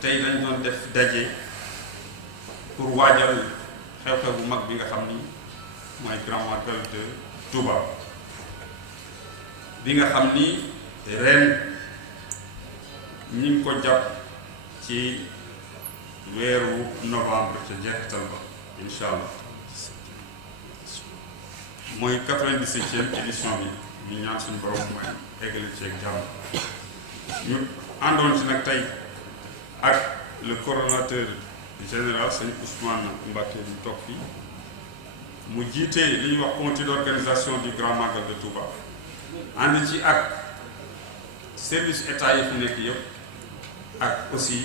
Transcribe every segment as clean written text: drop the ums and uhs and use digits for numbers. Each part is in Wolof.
tey dañ doon def daje pour waajal xew-xew bu mag bi nga xam ni mooy Grand Magal de Touba bi nga xam ni ren ñi ngi ko jàpp ci weeru novembre ca jeexital ba incha allah mooy 97e édition bi ñu ñaan suñu borom mooy eggali ceeg jàmm ñu àndoon ci nag tey ak le coordonnateur général sëñ Ousmane Mbacké ñu toog fii mu jiite li ñuy wax comité d'organisation du Grand Magal de Touba ànd ci ak service état yi fi nekk yëpp ak aussi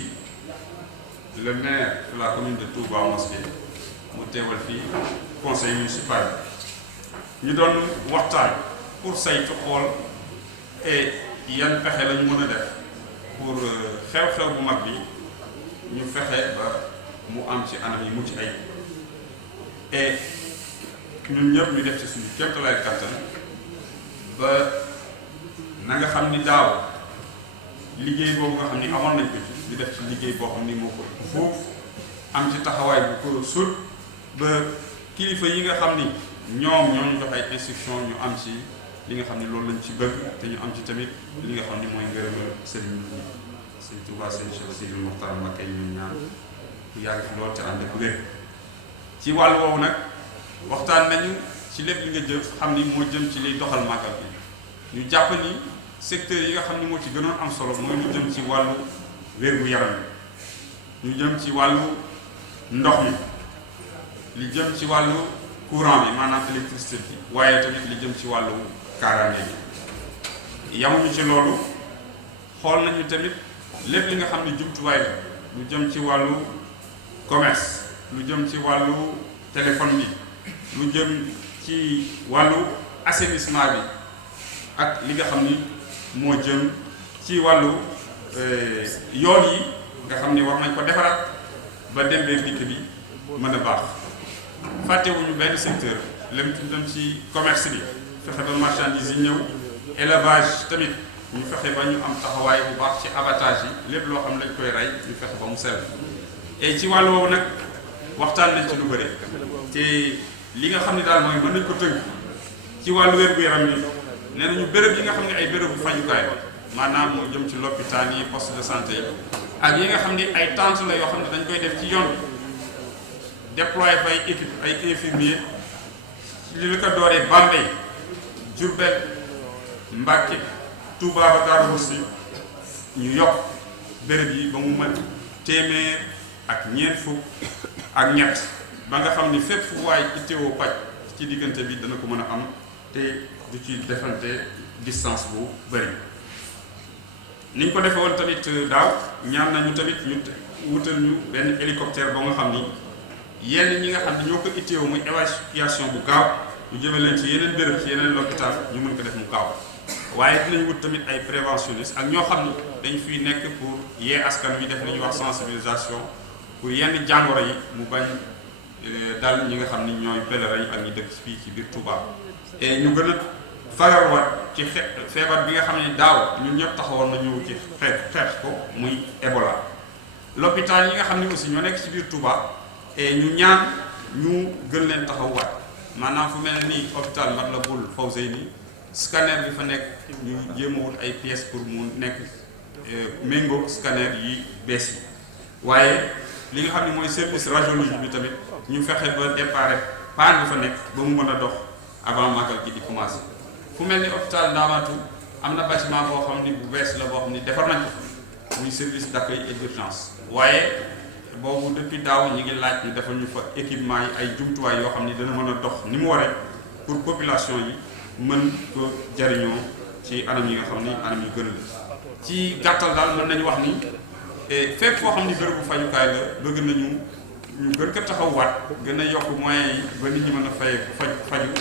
le maire de la commune de Touba Mosquée mu teewal fii conseil municipal ñu doon waxtaan pour saytu xool et yan pexe la ñu mën a def pour xew-xew bu mag bi ñu fexe ba mu am ci anam yi mucc ay et ñun ñëpp ñu def ci suñu kéemtalaay kattan ba na nga xam ni daaw liggéey boobu nga xam ni amoon nañ ko ci ñu def ci liggéey boo xam ni moo ko foofu am ci taxawaay bu ko sut ba kilifa yi nga xam ni ñoom ñoo ñu jox ay instruction ñu am ci li nga xam ni loolu lañ ci bëgg te ñu am ci tamit li nga xam ni mooy ngërëmal sëriñ Touba sëriñ Cheikh Sidi Mokhtar Mbacké ñu ñaan ku yàgg fi lool te ànd ak wér ci wàllu woowu nag waxtaan nañu ci lépp li nga jëm xam ni moo jëm ci liy doxal màggal bi ñu jàpp ni secteur yi nga xam ni moo ci gënoon am solo mooy lu jëm ci wàllu wér-gu-yaram bi ñu jëm ci wàllu ndox mi li jëm ci wàllu courant bi maanaam électricité bi waaye tamit li jëm ci wàllu kaaraange bi yamuñu ci loolu xool nañu tamit lépp li nga xam ni jumtuwaay la lu jëm ci wàllu commerce lu jëm ci wàllu téléphone bi lu jëm ci wàllu assainissement bi ak li nga xam ni moo jëm ci wàllu yoon yi nga xam ni war nañ ko defaraat ba dem beeg dikk bi mën a baax fàttewuñu benn secteur lem dem ci commerce bi fexe ba marchandise yi ñëw élevage tamit ñu fexe ba ñu am taxawaay bu baax ci abattage yi lépp loo xam ne lañ koy rey ñu fexe ba mu sell et ci wàllu woowu nag waxtaan nañ ci lu bëri te li nga xam ne daal mooy mën nañ ko tënk ci wàllu wér-gu-yaram yi nee nañu béréb yi nga xam ne ay bérébu fajukaay la maanaam moo jëm ci lopitaan yi poste de santé yi ak yi nga xam ne ay tentes la yoo xam ne dañ koy def ci yoon déployer fa ay équipe ay infirmiers li la ko dooree Bambey Diourbel Mbacké Touba ba Darou Mousty ñu yokk béréb yi ba mu mën téeméer ak ñeent fukk ak ñett ba nga xam ni fépp fu waay itteewoo paj ci diggante bi dana ko mën a am te du ci defante distance bu bëri niñ ko defee woon tamit daaw ñaan nañu tamit ñu wutal ñu benn hélicoptère ba nga xam ni yenn ñi nga xam ne ñoo ko itteewoo muy évacuation bu gaaw ñu jëme leen ci yeneen béréb ci yeneen l'hôpital ñu mën ko def mu gaaw waaye dinañ wut tamit ay préventionnistes ak ñoo xam ni dañ fiy nekk pour yee askan wi def li ñuy wax sensibilisation pour yenn jàngoro yi mu bañ dal ñi nga xam ni ñooy pèlerin yi ak ñi dëkk fii ci biir Touba et ñu gën a fagarwaat ci feebar bi nga xam ne daaw ñun ñëpp taxawoon nañu ci xeex ko muy Ebola l'hôpital yi nga xam ne aussi ñoo nekk ci biir Touba et ñu ñaan ñu gën leen taxawaat maanaam fu mel ni hôpital Matlaboul Fawzeyni scanner bi fa nekk ñu jéem a wut ay pièces pour mu nekk méngóog scanner yi bees yi waaye li nga xam ne mooy service radiologie bi tamit ñu fexe ba déparé panne bi fa nekk ba mu mën a dox avant magal gi di commencé fu mel ni hôpital Ndamatou am na bâtiment boo xam ni bu bees la boo xam ni defar nañ ko muy service d'accueil et d'urgence waaye boobu depuis daaw ñi ngi laaj ñu defal ñu fa équipement yi ay jumtuwaay yoo xam ni dana mën a dox ni mu waree pour population yi mën ko jariñoo ci anam yi nga xam ni anam yu gën la ci gàttal daal mën nañu wax ni fépp foo xam ni bërëbu fajukaay la bëgg nañu ñu gën ko taxawaat gën a yokk moyens yi ba nit ñi mën a faju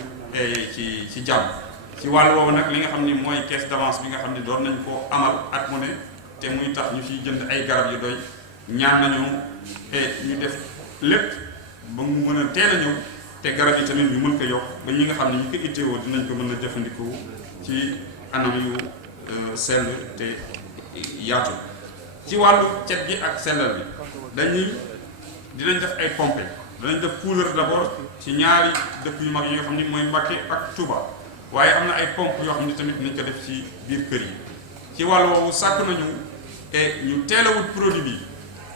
ci jàmm ci wàllu woowu nag li nga xam ni mooy caisse d'avance bi nga xam ni doon nañ ko amal at mu ne te muy tax ñu ciy jënd ay garab yu doy ñaan nañu ñu def lépp ba mu mën a teel a ñëw te garab yi tamit ñu mën ko yokk ba ñi nga xam ne ñu ko itteewoo dinañ ko mën a jëfandikoo ci anam yu sell te yaatu ci wàllu cet gi ak sellal bi dinañ def ay pompe danañ def couleur d'abord ci ñaari dëkk yu mag yi nga xam ni mooy Mbacké ak Touba waaye am na ay pompe yoo xam ni tamit nañ ko def ci biir kër yi ci wàllu woowu sàkk nañu te ñu teel a wut produit bi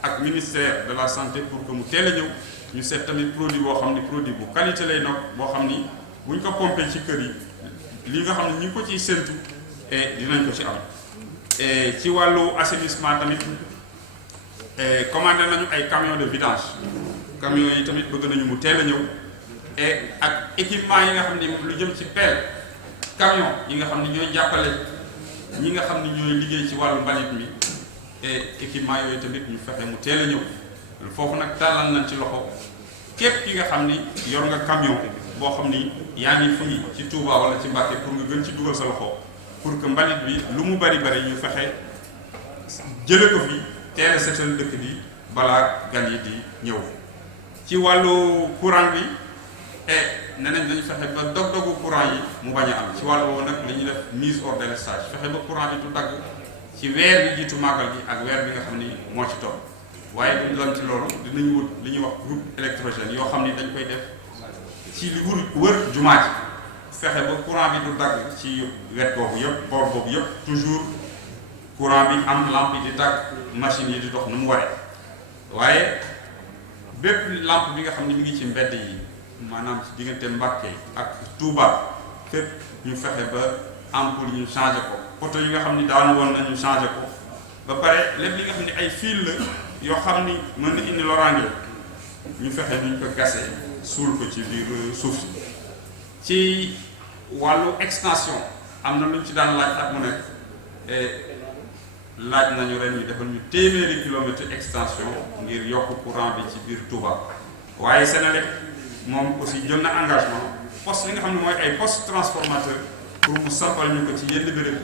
ak ministère de la santé pour que mu teel a ñëw ñu seet tamit produit boo xam ni produit bu qualité lay nokk boo xam ni buñ ko pompé ci kër yi li nga xam ne ñu ngi ko ciy séntu et dinañ ko ci am et ci wàllu assainissement tamit commandé nañu ay camions de vidange camions yi tamit bëgg nañu mu teel a ñëw et ak équipement yi nga xam ne lu jëm ci pelle camion yi nga xam ne ñooy jàppale ñi nga xam ne ñooy liggéey ci wàllu mbalit mi et équipement yooyu tamit ñu fexe mu teel a ñëw foofu nag tàllal nañ ci loxo képp ki nga xam ni yor nga camion boo xam ni yaa ngi fii ci Touba wala ci Mbacké pour nga gën ci dugal sa loxo pour que mbalit bi lu mu bari ñu fexe jële ko fi teel a seetal dëkk bi balaa gan yi di ñëw ci wàllu courant bi nee nañ dañu fexe ba dog-dogu courant yi mu bañ a am ci wàllu woowu nag li ñuy def mise hors délestage fexe ba courant bi du dagg ci weer bi jiitu màggal gi ak weer bi nga xam ni moo ci topp waaye duñ doon ci loolu dinañ wut li ñuy wax groupe électrogène yoo xam ni dañ koy def ci li wër jumaa ji fexe ba courant bi du dagg ci wet boobu yëpp boor boobu yëpp toujours courant bi am lampe yi di tàkk machine yi di dox nu mu waree waaye bépp lampe bi nga xam ne mi ngi ci mbedd yi maanaam ci diggante Mbacké ak Touba fépp ñu fexe ba ampoule yi ñu changé ko poto yi nga xam ni daanu woon nañu changé ko ba pare lépp li nga xam ne ay fil la yoo xam ni mën na indi loraange ñu fexe nuñ ko gasee suul ko ci biir suuf si ci wàllu extension am na luñ ci daan laaj at mu nekk laaj nañu ren ñu defal ñu téeméeri kilomètre extension ngir yokk courant bi ci biir Touba waaye Senelec moom aussi jël na engagement poste yi nga xam ne mooy ay poste transformateur pour mu sampal ñu ko ci yenn béréb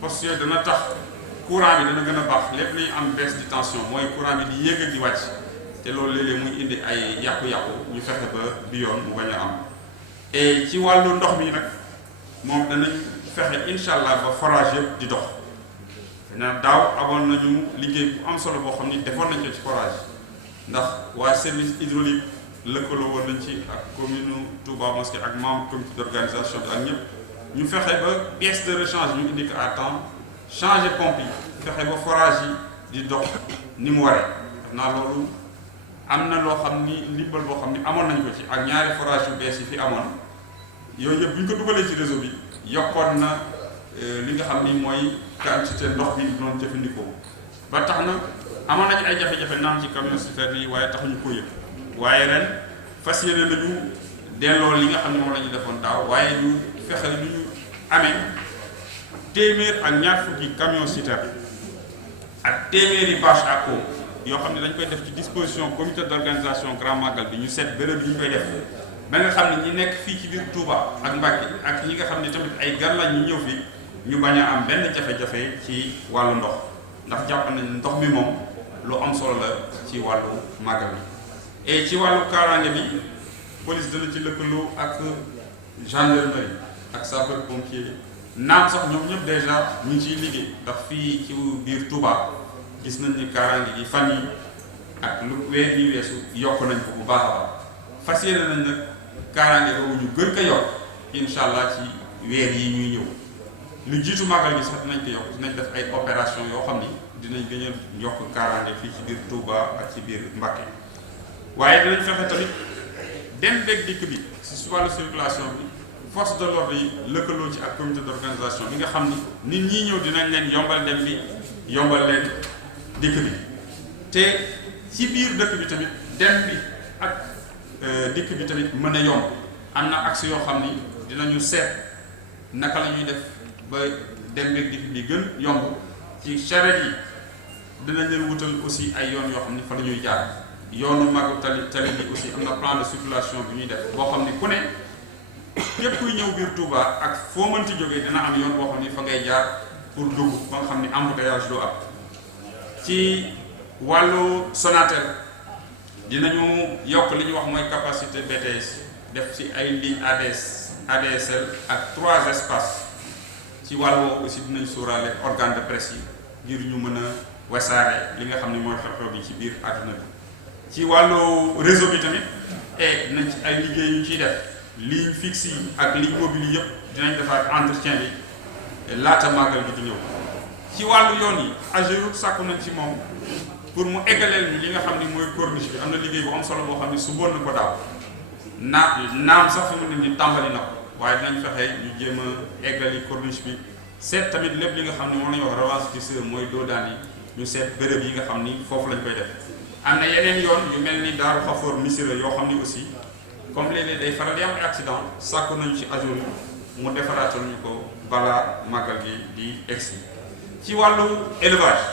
poste yooyu dana tax courant bi dana gën a baax lépp li ñu am baisse de tension mooy courant bi di yéeg ak di wàcc te loolu léeg-léeg muy indi ay yàqu-yàqu ñu fexe ba bi yoon mu bañ a am et ci wàllu ndox mi nag moom danañ fexe incha allah ba forage yëpp di dox na daaw amoon nañu liggéey bu am solo boo xam ni defoon nañ ko ci forage ndax waa service hydraulique lëkkaloo woon nañ ci ak commune Touba Mosquée ak membre comité d'organisation bi ak ñëpp ñu fexe ba pièce de rechange ñu indi ko à temps changer pompe yi fexe ba forage yi di dox ni mu waree xam naa loolu am na loo xam ni ndimbal boo xam ni amoon nañ ko ci ak ñaari forage yu bees yi fi amoon yooyu yëpp bu ñu ko dugalee ci réseau bi yokkoon na li nga xam ni mooy quantité ndox bi doon jëfandikoo ba tax na amoon nañu ay jafe-jafe naan ci camion citerne yi waaye taxuñu ko yëg waaye ren fas yéene nañu delloo li nga xam ne moom la ñu defoon daaw waaye ñu fexe lu ñu amee téeméer ak ñaar fukki camion citerne ak téeméeri bâche à eau yoo xam ne dañ koy def ci disposition comité d'organisation grand magal bi ñu seet béréb yi ñu koy def ba nga xam ne ñi nekk fii ci biir Touba ak Mbacké ak ñi nga xam ne tamit ay gan lañ ñu ñëw fii ñu bañ a am benn jafe-jafe ci wàllu ndox ndax jàpp nañ ndox mi moom lu am solo la ci wàllu magal bi et ci wàllu kaaraange bi police dana ci lëkkaloo ak gendarmerie ak sapeur pompier naam sax ñoom ñëpp déjà ñu ngi ciy liggéey ndax fii ci biir Touba gis nañ ni kaaraange gi fan yi ak lu weer yi weesu yokk nañ ko bu baax a baax fas yéene nañ nag kaaraange boobu ñu gën ko yokk incha allah ci weer yi ñuy ñëw lu jiitu màggal gi sax dinañ ko yokk dinañ def ay opération yoo xam ni dinañ gën a yokk kaaraange fii ci biir Touba ak ci biir Mbacké waaye dinañ fexe tamit dem beeg dikk bi si wàllu circulation bi force de l'ordre yi lëkkaloo ci ak comité d'organisation bi nga xam ni nit ñi ñëw dinañ leen yombal dem bi yombal leen dikk bi te ci biir dëkk bi tamit dem bi ak dikk bi tamit mën a yomb am na axe yoo xam ni dinañu seet naka la ñuy def ba dem beeg dikk bi gën yomb ci charrette yi dinañ leen wutal aussi ay yoon yoo xam ni fa la ñuy jaar yoonu magu tali bi aussi am na plan de circulation bi ñuy def boo xam ni ku ne képp kuy ñëw biir Touba ak foo mënti jógee dina am yoon boo xam ni fa ngay jaar pour dugg ba nga xam ni embouteillage doo am ci wàllu Sonatel dinañu yokk li ñuy wax mooy capacité BTS def ci ay ligne ADSL ak 3 espaces ci wàllu woowu aussi dinañ sóoraale organe de presse yi ngir ñu mën a wasaare li nga xam ne mooy xew-xew bi ci biir àdduna bi. ci wàllu réseau bi tamit nañ ci ay liggéey yu ciy def ligne fixe yi ak ligne mobile yi yëpp dinañ defaat entretien bi laata màggal bi di ñëw. ci wàllu yoon yi AGEROUTE sàkku nañ ci moom pour mu eggaleel ñu li nga xam ni mooy corniche bi am na liggéey bu am solo boo xam ne su bon na ko daaw naam sax fi mu ne ni tàmbali na ko waaye dinañ fexe ñu jéem a eggali corniche bi seet tamit lépp li nga xam ne moom la ñuy wax relance piste mooy doodaan yi ñu seet béréb yi nga xam ni foofu lañ koy def. am na yeneen yoon yu mel ni Daaru Xafoor Missirah yoo xam ni aussi comme léeg-léeg day faral di am accident sàkku nañu ci AGEROUTE mu defaraatal ñu ko balaa màggal gi di egsi. ci wàllu élevage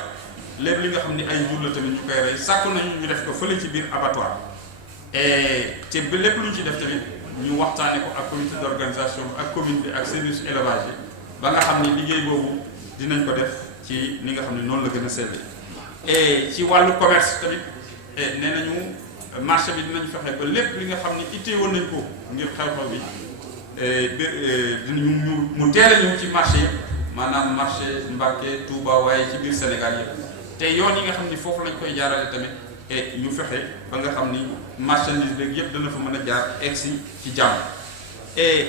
lépp li nga xam ni ay jur la tamit ñu koy rey sàkku nañu ñu def ko fële ci biir abattoir te ba lépp lu ñu ci def tamit ñu waxtaane ko ak comité d'organisation ak commune bi ak service élevage yi ba nga xam ni liggéey boobu dinañ ko def ci ni nga xam ne noonu la gën a sellee. et ci wàllu commerce tamit nee nañu marché bi dinañ fexe ba lépp li nga xam ni ittee woon nañ ko ngir xew-xew bi dinañu mu teel a ñëw ci marché yi maanaam marché Mbacké Touba waaye ci biir Sénégal yëpp te yoon yi nga xam ni foofu lañ koy jaarale tamit ñu fexe ba nga xam ni marchandise beeg yëpp dana fa mën a jaar egsi ci jàmm. et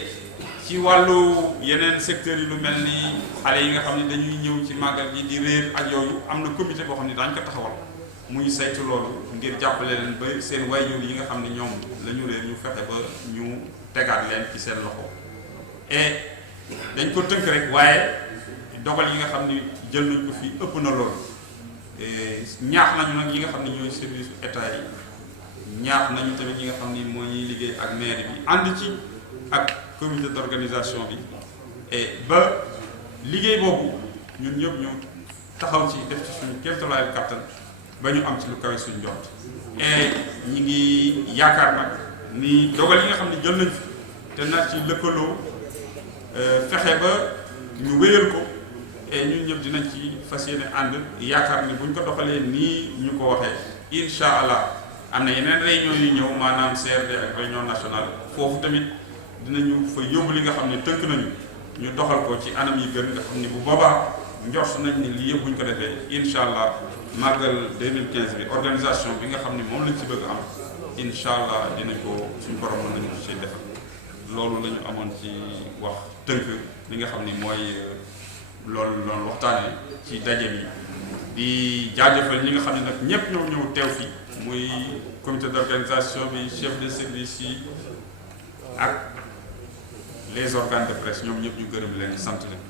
ci wàllu yeneen secteurs yi lu mel ni xale yi nga xam ne dañuy ñëw ci màggal gi di réer ak yooyu am na comité boo xam ne daañu ko taxawal muy saytu loolu ngir jàppale leen ba seen waajur yi nga xam ne ñoom la ñu réer ñu fexe ba ñu tegaat leen ci seen loxo. et dañ ko tënk rek waaye dogal yi nga xam ni jël nañ ko fii ëpp na loolu ñaax nañu nag ñi nga xam ne ñooy service état yi ñaax nañu tamit ñi nga xam ni moo ñuy liggéey ak maire bi ànd ci ak comité d'organisation bi et ba liggéey boobu ñun ñëpp ñu taxaw ci def ci suñu kéemtalaayal kàttan ba ñu am ci lu kawe suñu jot. et ñi ngi yaakaar nag ni dogal yi nga xam ne jël nañ fi te na ci lëkkaloo fexe ba ñu wéyal ko et ñun ñëpp dinañ ci fas yéene ànd yaakaar ni buñ ko doxalee nii ñu ko waxee incha allah am na yeneen réunion yu ñëw maanaam CRD ak réunion nationale foofu tamit dinañu fa yóbbu li nga xam ne tënk nañu ñu doxal ko ci anam yi gën nga xam ni bu boobaa njort nañ ni lii yëpp buñ ko defee incha allah màggal 2015 bi organisation bi nga xam ne moom lañ ci bëgg am incha allah dinañ ko suñu borom mën nañu ko ci defal. loolu la ñu amoon ci wax tënk li nga xam ni mooy loolu waxtaanee ci daje bi di jaajëfal ñi nga xam ne nag ñëpp ñëw teew fi muy comité d'organisation bi chef de service yi ak les organes de presse ñoom ñëpp ñu gërëm leen sant leen.